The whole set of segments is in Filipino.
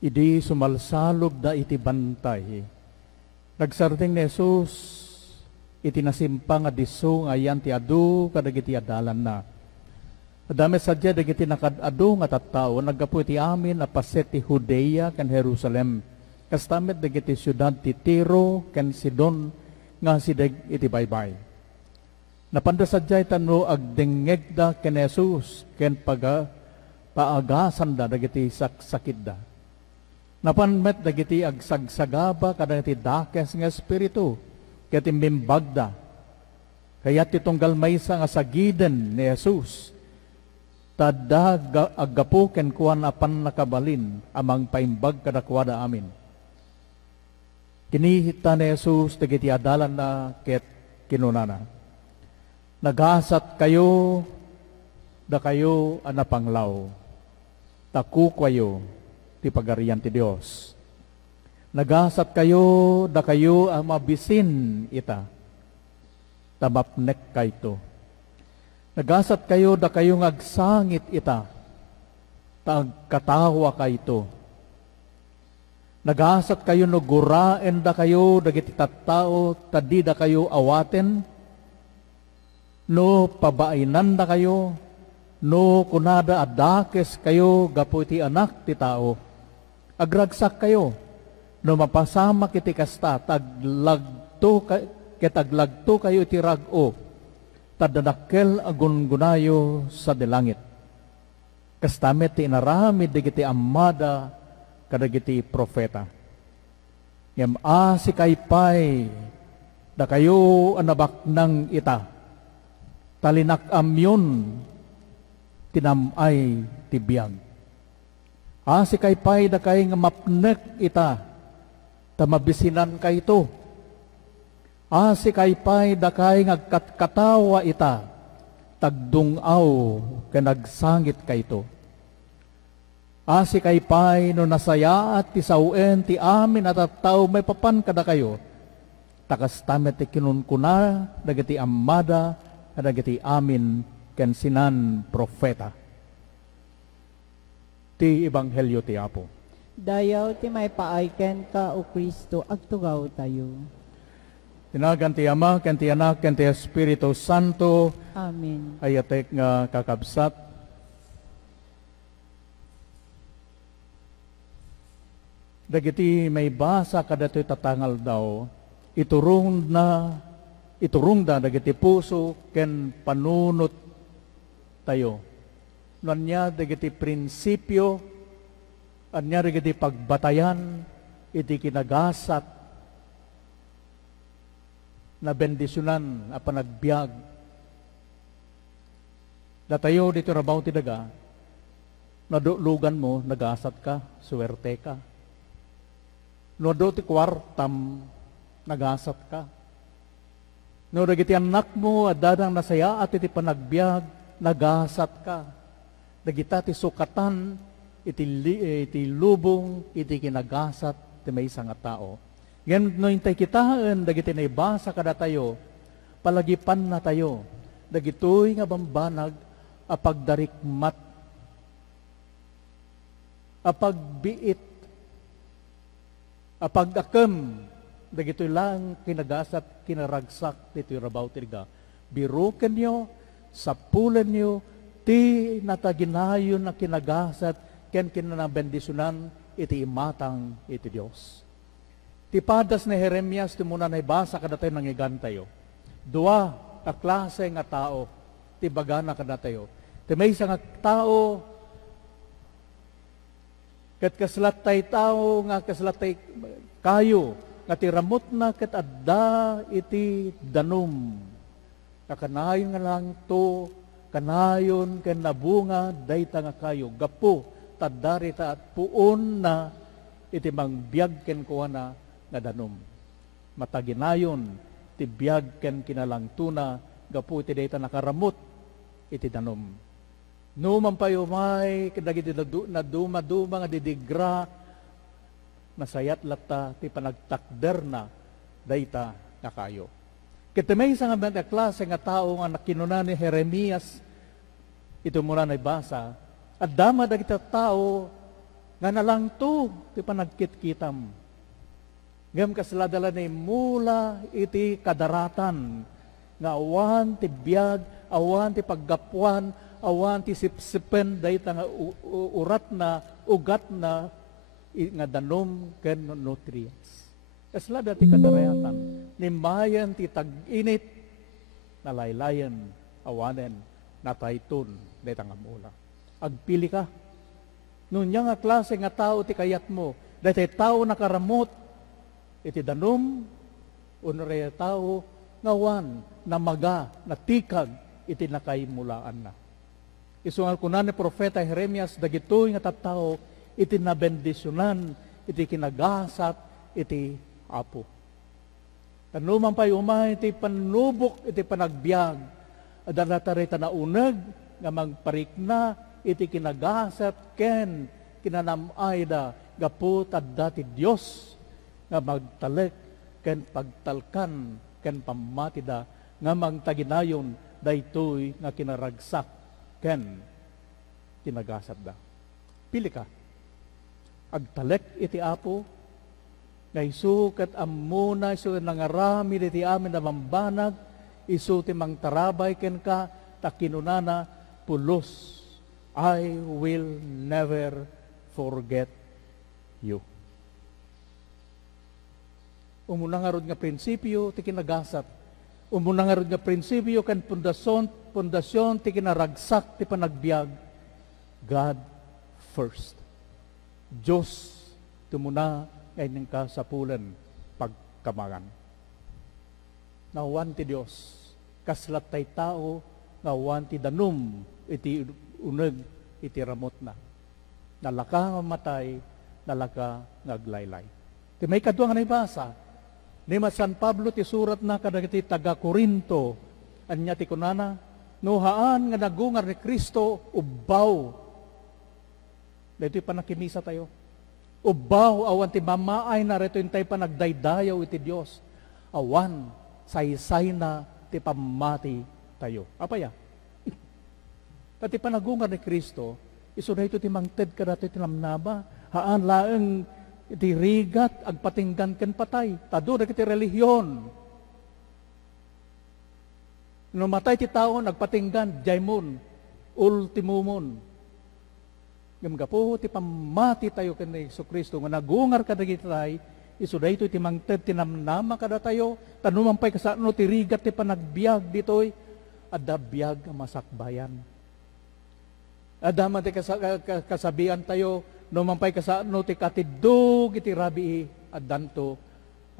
Idi sumalsalog da iti bantay. Nagsardeng ni Jesus, iti nasimpang adiso ngayon ti adu kadagiti adalan na. Adami sadya dagiti nakadado nga tattao naggapu iti amin apaset ti Judea ken Jerusalem. Kastamet dagiti syudad ti Tiro ken Sidon nga sidag iti baybay. Napandasadya itano agdengeg da ken Jesus ken paagasan da dagiti sakit da. Napanmet dagiti agsagsagaba kadagiti dakes nga espiritu ket imbimbagda. Kaya titunggal maysa nga sagiden ni Jesus tada aggapu ken kuan apan nakabalin amang paimbag kadakwada amin. Kinihita ni Jesus dagiti adalan na ket kinunana. Nagasat kayo da kayo anapanglaw. Taku kayo ti pagarian ti Dios. Nagasat kayo da kayo ang mabisin ita. Tabapnek kayto. Nagasat kayo da kayo ngagsangit ita. Tagkatawa kayto. Nagasat kayo no guraen da kayo dagiti tattao tadi da kayo awaten. No pabainan da kayo. No kunada adakes kayo gapu iti anak ti tao. Agragsak kayo. No mapasama kiti kasta taglagto kayo iti rag-o. Tadadakkel agun-gunayo sa dilangit. Kastamet ti inaramid digiti amada kadagiti profeta. Ngem si kaypay da kayo anabak ng ita. Talinak amyon tinamay tibiyag. Si kaypay da kay nga mapnek ita. Tamabisinan kayto. Si kaypay da kay ngagkatkatawa ita, tagdungaw kanagsangit kayto. Si kaypay no nasaya at tisauen ti amin at tattao may papan kada kayo, takastamet ti kinunkuna dagiti amada dagiti amin ken sinan profeta. Ti ebanghelyo ti Apo. Dayaw ti may paayken ka o Kristo agtugaw tayo. Tinagan ti Ama, ken ti Anak, ken ti Espiritu Santo. Amen. Ayatek nga kakabsat. Dagiti may basa kadatoy tatangal daw, iturong da dagiti puso ken panunot tayo. Nanya dagiti prinsipyo, anya dagiti pagbatayan, iti kinagasat, na bendisyonan a panagbiag. Datayo dito rabaw ti daga, nadulugan mo, nagasat ka, suwerte ka. No do ti kwartam, nagasat ka. No dagiti anak mo, adadang nasaya at iti panagbiag, nagasat ka. Dagita ti sukatan, iti lubong, iti kinagasat, ti may isang tao. Ngayon, no hintay kitaan, dagiti na ibasa kada tayo, palagipan na tayo, dagitoy nga bambanag, apagdarikmat, apagbiit, apagakam, dagitoy lang kinagasat, kinaragsak, dito'y rabaw tiriga. Biruken nyo, sapulan nyo, ti nataginayon na kinagasat, ken kinanabendisunan, iti imatang iti Diyos. Ti padas ni Jeremias, ti muna na ibasa kada tayo nangigan tayo. Dua, a klase nga tao, ti bagana kada tayo. Ti may isang tao, ket kaslat tay tao, nga kaslat tay kayo, nga ti ramot na ket adda iti danum. Kakanayon nga lang to, kanayon ken nabunga, dayta nga kayo. Gapo, tadarita at puon na, iti mangbiag ken kuwana, nga danum. Mataginayon, ti biag ken kinalangtuna, gapu iti dayta nakaramot, iti danum. No mampayumay, kadagiti na duma-duma nga didigra, nasayat lata, ti panagtakder na, dayta nga kayo. Kita may isang nga klase nga tao nga nakinuna ni Jeremias, ito muna na ibasa, at dama dagiti tao, Nga na lang to, ti panagkit-kitam. Ngam kasladala ni mula iti kadaratan, nga awan ti biyag, awan ti paggapuan, awan ti sipsipen, dahita nga urat na, ugat na, nga danom ken nutrients. Kaslada ti kadaratan, ni mayan ti tag-init, nalaylayan, awanen, natayton, dahita nga mula. Agpili ka. Nunya nga klase nga tao ti kayat mo, dahita tao nakaramot, iti danom, unre tao, ngawan, namaga, natikag, iti nakaimulaan na. Isungal ko na ni Propeta Jeremias, dagitoy nga tattao, iti nabendisyonan, iti kinagasat, iti apo. Tanuman pa'y umay, iti panubok, iti panagbiag, adalatari na unag, nga magparikna, iti kinagasat, ken, kinanamay da, gaput at dati Diyos, nga magtalek, ken pagtalkan, ken pamatida, nga magtaginayon, daytoy nga kinaragsak, ken kinagasat da. Pili ka. Agtalek iti apo, nga isu ket ammuna, isu nangarami iti amin na mambanag, isu ti mangtarabay ken ka, takinunana, pulos, I will never forget you. Umuna nga rod nga prinsipyo, ti kinagasat. Umuna nga rod nga prinsipyo, kan pundasyon, ti kinaragsak, ti panagbiag. God first. Diyos, tumuna, ngay ng kasapulan, pagkamagan. Nawan ti Diyos, kaslat tay tao, nawan ti danum, iti uneg, iti ramot na. Nalaka nga matay, nalaka ngaglaylay. Ti may kadwa nga naibasa, ni San Pablo ti surat na kadagiti taga Corinto, anya ti kunana, nuhaan nga nagungar ni Kristo, ubaw. Dito panakimisa tayo. Ubaw, awan ti mamaay na rito yung tayo panagdaydayaw iti Diyos. Awan, saysay na ti pamati tayo. Apa ya? Pati panagungar ni Kristo, iso na ito ti mangted ka dati tinamnaba, haan laeng iti rigat, agpatinggan ken patay. Tado, na kiti relihiyon. Numatay ti tao, nagpatinggan, jaymon, ultimumon. Gamgapo, ti pamati tayo ken ni Jesu Kristo, nga nagungar ka dagiti tay, iso da ito ti mangted, tinamnama kada tayo, tanumampay kasano, ti rigat, ti panagbiag ditoy, adda biag masakbayan. Adama ti kasabihan tayo, numampay kasano ti katidog iti rabi addanto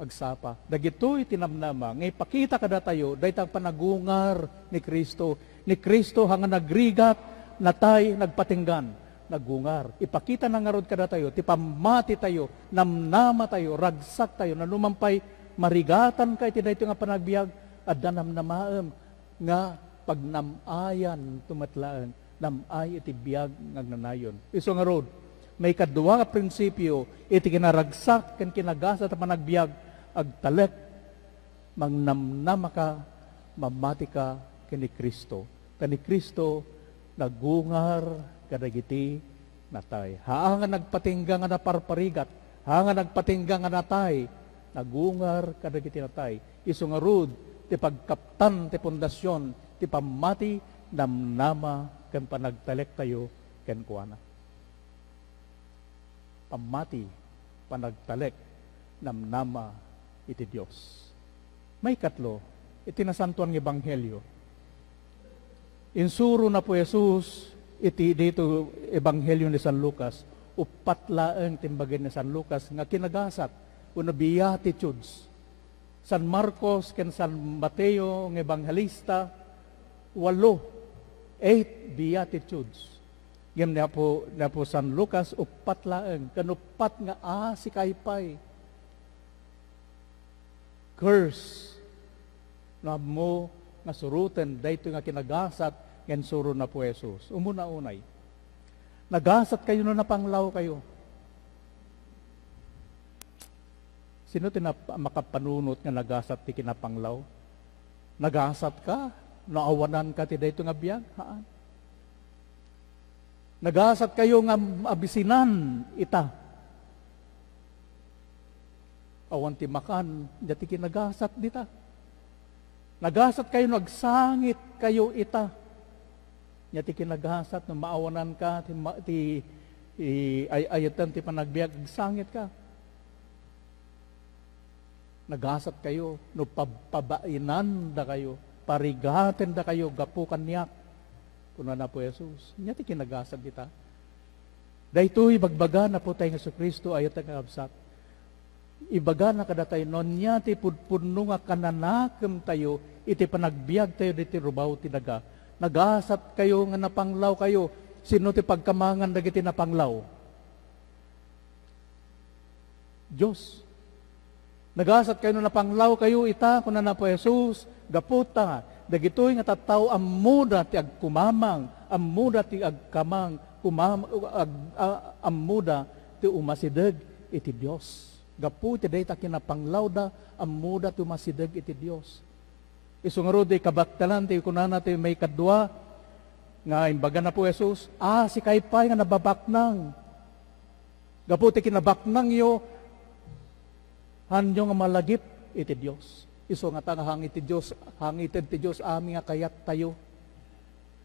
agsapa. Dagitoy tinamnama, ngay pakita kada tayo, daytang panagungar ni Kristo. Ni Kristo hanga nagrigat, natay, nagpatinggan, nagungar. Ipakita na nga rod kada tayo, ti pamati tayo, namnama tayo, ragsak tayo, na numampay marigatan ka iti dayto nga panagbiag, adda namnamaem nga pagnamayan tumatlaan, namay iti biag ngagnanayon. Iso nga rod, may kadwa nga prinsipyo, iti kinaragsak, ken kinagasa ta panagbiag, agtalek, mangnamnama ka, mamati ka, kini Kristo. Kani Kristo, nagungar, kadagiti, natay. Haa nga nagpatingga nga naparparigat, haa nga nagpatingga nga natay, nagungar, kadagiti natay. Iso nga rod, ti pagkaptan, ti pundasyon, ti pamati, namnama, ken panagtalek tayo, ken kuana. Pamati, panagtalek, namnama, iti Diyos. May katlo, iti nasantuan ng Ebanghelyo. Insuro na po Jesus, iti dito Ebanghelyo ni San Lucas, upatlaeng timbagin ni San Lucas, nga kinagasat, una beatitudes. San Marcos, ken San Mateo, ng Ebanghelista, 8 beatitudes. Gam na po San Lucas, upat laeng, kanupat nga si kaypay. Curse na mo nga suruten, dayto nga kinagasat, yan suro na po Jesus. Umuna-unay, nagasat kayo no napanglaw kayo. Sino makapanunot nga nagasat ti kinapanglaw? Nagasat ka, naawanan ka ti dayto nga biyag, haan? Nagasat kayo nga abisinan ita. Awan ti makan, dati kinagasat dita. Nagasat kayo, nagsangit kayo ita. Dati kinagasat, na maawanan ka, ayatan ti panagbiag, sangit ka. Nagasat kayo, no pabainan da kayo, parigaten da kayo, gapu kanyak. Kuna na po Jesus, dati kinagasat dita. Dahito'y bagbaga na po tayo ng Kristo, ayat ang kakabsat. Ibaga na kada tayo, non niya ti pudpuno nga kananakam tayo, iti panagbiag tayo diti rubaw ti daga. Nagasat kayo nga napanglaw kayo, sino ti pagkamangan dagiti napanglaw? Diyos. Nagasat kayo napanglaw kayo, ita, kuna na po Jesus, gaputa, dagitoy nga tattaw ammuda ti agkumamang, ammuda ti agkamang, ammuda ti umasideg iti Dios. Gapu ti dayta kinapanglaw da ammuda ti umasideg iti Dios. Isungaro di kabaktalan ti kunana ti may kadwa nga imbaga na po Jesus, si kaypay nga nababaknang. Gapu ti kinabaknang yo hanyo nga malagip iti Dios. Iso nga ta nga hangit ti Dios, hangited ti Dios amin nga kayat tayo.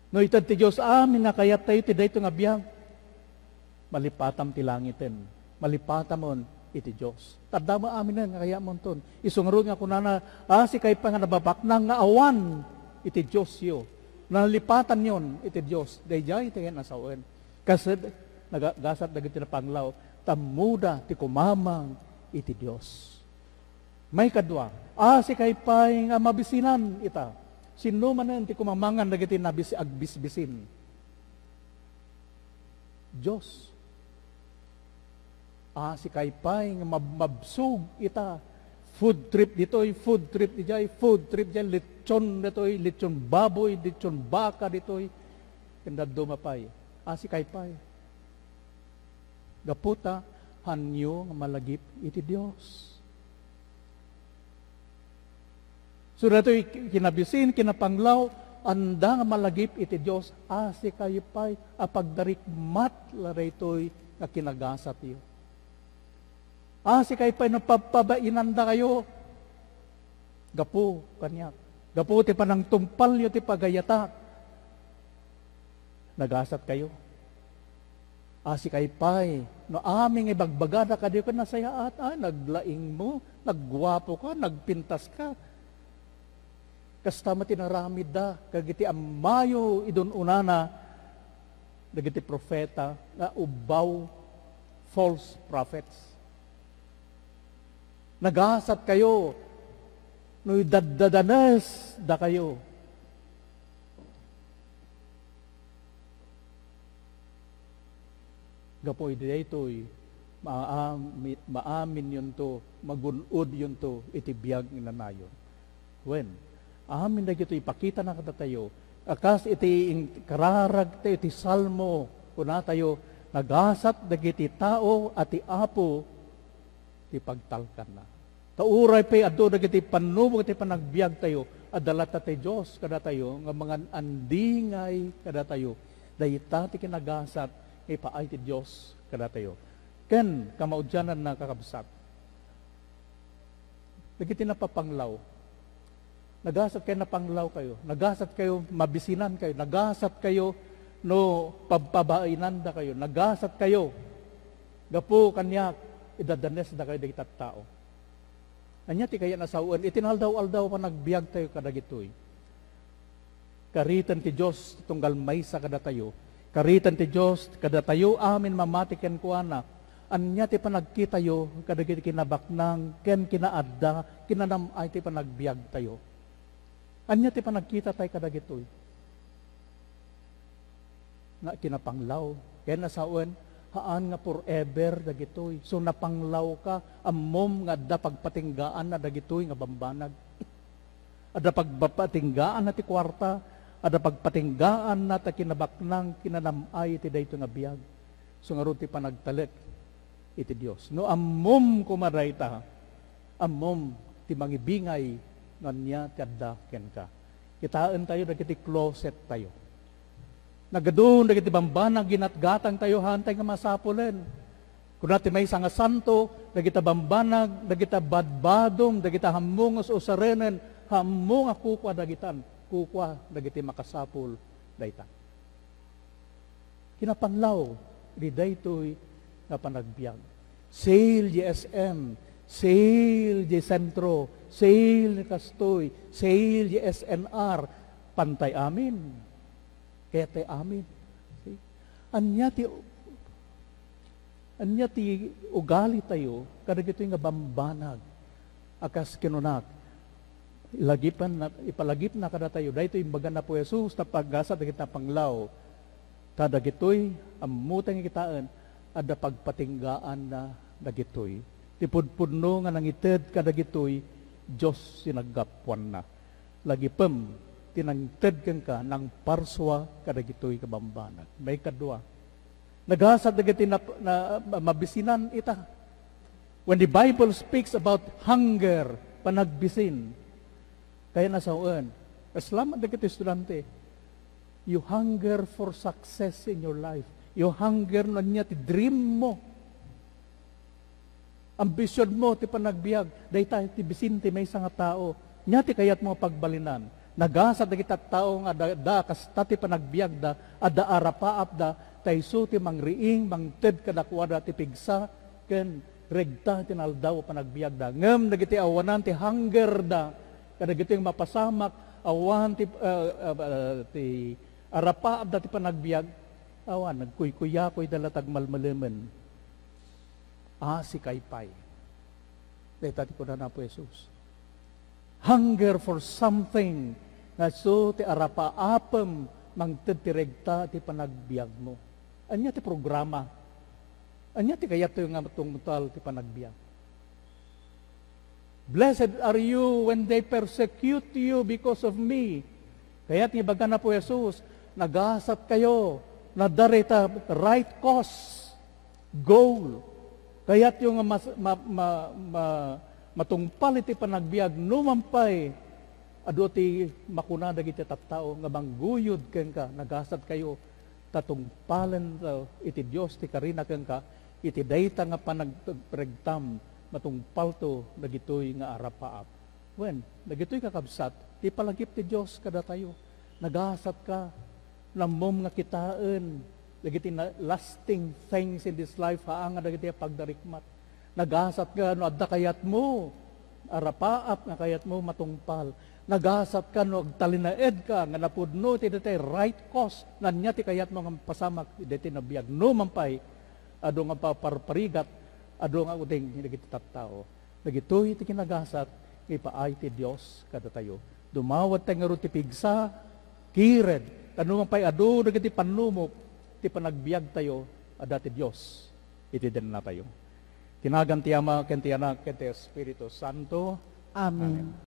No ited ti Dios amin nga kayat tayo ti dayto nga biyag. Malipatam ti langiten. Malipatamon iti Dios. Tadama amin nga kaya mon ton. Isungaro nga kunana, si kay pa nga nababaknang nga awan iti Dios yo. Nalipatan yon iti Dios. Dayjay iti nasawen. Kasi nagagasat dagiti na panglaw, tamuda ti kumamang iti Dios. May kadwa, si kay pa nga mabisinan ita. Sino man ti kumamangan dagiti agbisbisin. Dios. Si kaypay nga mabsug ita. Food trip ditoy, food trip dijay, food trip dijay, lechon ditoy, lechon baboy, lechon baka ditoy. Kanda dumapay. Si kaypay. Gaputa, hanyo nga malagip iti Dios. So ditoy kinabisin, kinapanglaw, anda nga malagip iti Dios. Si kaypay, apagdarikmat laraytoy nga kinagasat iyo. Si kay pa napapabainan da kayo. Gapu, kanyak. Gapu, ti panang tumpal nyo, ti pagayata. Nagasat kayo. Si kay pa'y, no aming ibagbagada ka, di ka nasayaat. Naglaing mo, naggwapo ka, nagpintas ka. Kastama tinaramid da, kagiti amayo idun unana, dagiti profeta, na ubaw, false prophets. Nagasat kayo, no daddadanes da kayo. Gapoy ditoy, maamin yun to, magunod yun to, itibiyag inanayon. When, amin na gito, ipakita na kada tayo, akas iti kararag tayo, iti salmo, kuna tayo, nagasat dagiti tao at ti apo, ti pagtalkan na. Tauray pa'y ado dagiti panubog ti panagbiag tayo, adalat na tayo Diyos kada tayo, nga mga andingay kada tayo, dayita ti kinagasat, ipaay ti Diyos kada tayo. Ken, kamaudyanan na kakabsat. Dagiti napapanglaw. Nagasat kayo napanglaw kayo. Nagasat kayo, mabisinan kayo. Nagasat kayo, no, pababainan da kayo. Nagasat kayo. Gapu, kanyak, idadanes da kayo dagitat tao. Anya ti kaya nasauan, itinaldaw-aldaw pa nagbiag tayo kadagitoy. Karitan ti Diyos, tunggal may sa kada tayo. Karitan ti Diyos, kada tayo amin mamatiken kuana. Anya ti panagkita yo, kadagiti kinabaknang, ken kinaadda, kinanamay ti panagbiag tayo. Anya ti panagkita tayo kadagitoy. Nga kinapanglaw, kaya nasauan, haan nga forever dagitoy. So napanglaw ka, ammom nga da pagpatinggaan na dagitoy nga bambanag. Ada pagpatinggaan na ti kwarta, ada pagpatinggaan na ta kinabaknang kinanamay ti dayto nga biag. So nga ti panagtalet iti Dios. No ammom kumaday ta, ammom ti mangibingay nanya ti adda ken ka. Kitaan tayo dagiti closet tayo. Nagadun, dagiti bambanag, ginatgatang tayo hantay nga masapulen. Kung natin may nga santo, dagita bambanag, dagita badbadom, dagita hamungos o sarenen, hamung kukwa dagitan, kukwa dagiti makasapul dayta. Kinapanglaw, di daytoy nga panagbiag. Sail di SM, sail di sentro, sail ni Kastoy, sail di SNR, pantay amin. Kaya tayo amin. See? Anya ti ugali tayo, kada gito nga bambanag, akas kinunak, ipalagip na kada tayo, dahito yung baga na po Jesus, na paggasa na kita panglaw, kada gito'y amutang kitaan, ada pagpatinggaan na dagitoy. Tipudpudno nga nangited kada gitoy, Diyos sinaggapuan na. Lagi pem, tinangted kang ka ng parswa kada gitoy kabambanag. May kadwa. Naghasad dagiti na mabisinan ita. When the Bible speaks about hunger, panagbisin, kaya nasauan, salamat dagiti estudyante, you hunger for success in your life. You hunger na niya, ti dream mo. Ambisyon mo, ti panagbiag. Dahi tayo, ti bisin, ti may nga tao. Niya ti kayat mo pagbalinan. Nagasad na kita tao nga da, kasta ti panagbiag da, ada arapaap da, tayo so ti mangriing, mangted kadakwada ti pigsa, ken regta ti naldaw panagbiag da. Ngem, nagiti awanan ti hunger da, kadagiti mapasamak, awan ti arapaap da ti panagbiag, awan, nagkuy-kuya-kuy dalatag malmalaman. Si Kaypay. Dahil ko na po Jesus. Hunger for something na so ti arapa-apam mangted ti regta ti panagbiag mo. Anya ti programa. Anya ti kayat yung nga matungtal ti panagbiag. Blessed are you when they persecute you because of me. Kaya't nga baga na po Jesus, nagasat kayo, nadarita right cause, goal. Kaya't yung matungpal iti panagbiag, numampay, ado ti makunadag iti tattao, nga bangguyod ken ka, nagasat kayo, tatungpalan iti Diyos, ti karina ken ka, iti dayta nga panagpregtam, matungpal to, nagitoy nga arapaap. When, nagitoy kakabsat, ti palagip ti Diyos kada tayo, nagasat ka, namom nga kitaan, dagiti lasting things in this life, haanga dagiti pagdarikmat. Nagasat ka, no adda kayat mo, arapaap nga kayat mo matungpal. Nagasat ka, no agtalinaed ka, nga napudno, ti dati right cause, nanya ti kayat mo nga pasamak, dati nabiyag, no mampay, ado nga paparparigat, ado nga uding, dagiti tattao. Dagitoy ti kinagasat, ipaay ti Diyos kada tayo. Dumawat tayo nga ro ti pigsa, kired, tanungan pa'y ado, nagiti panumok, ti panagbiag tayo, adati Diyos, iti din na tayo. Tinagan ti Ama, ken ti Anak, ken ti Espiritu Santo. Amen.